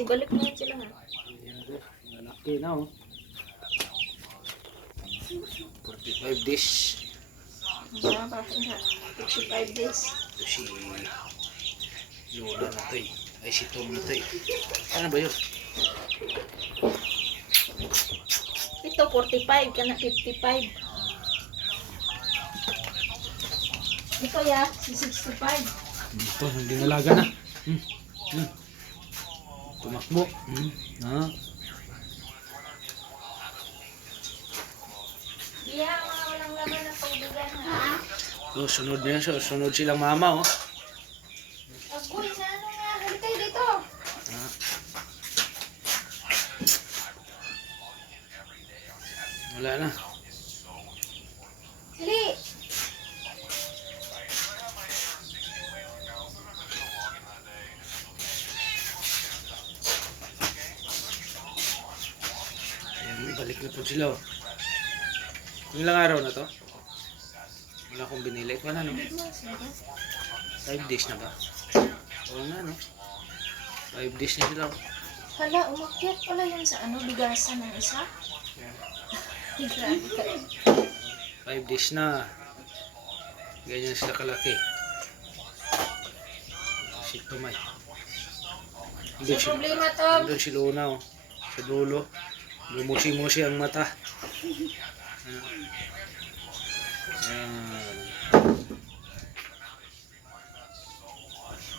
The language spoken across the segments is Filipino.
Ibalik mo yan sila ha. Malaki na oh. 45 days. Wala pa ako na. 55 days. Ito si Lola na to eh. Ay si Tom na to eh. Ano ba yun? Ito 45 ka na 55. Ito ya, si 65. Ito, hindi nalaga na. Tumakbo. Ha? Yeah, mga walang laman na pagbigan ha. Oh, sunod na yan. Sunod silang mama oh. Agoy, na ano nga, halitay dito. Ha? Wala na. Hali. Ayan, balik na po sila oh. Ilang araw na to? Wala akong binili. Wala no? 5 days na ba? Oo nga no? 5 days na sila oh. Hala, umakyat pala yun sa ano, bigasan ng isa. Grabe ka. 5 days na. Ganyan sila kalaki. Si Tomay. Sa problema, Tom. Doon si Luna oh. Sa dulo. Lumusi-musi ang mata. Ayan.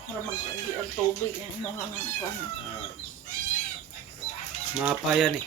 Para mag-andi ang tubig. Ano hang ano. Mapa yan eh.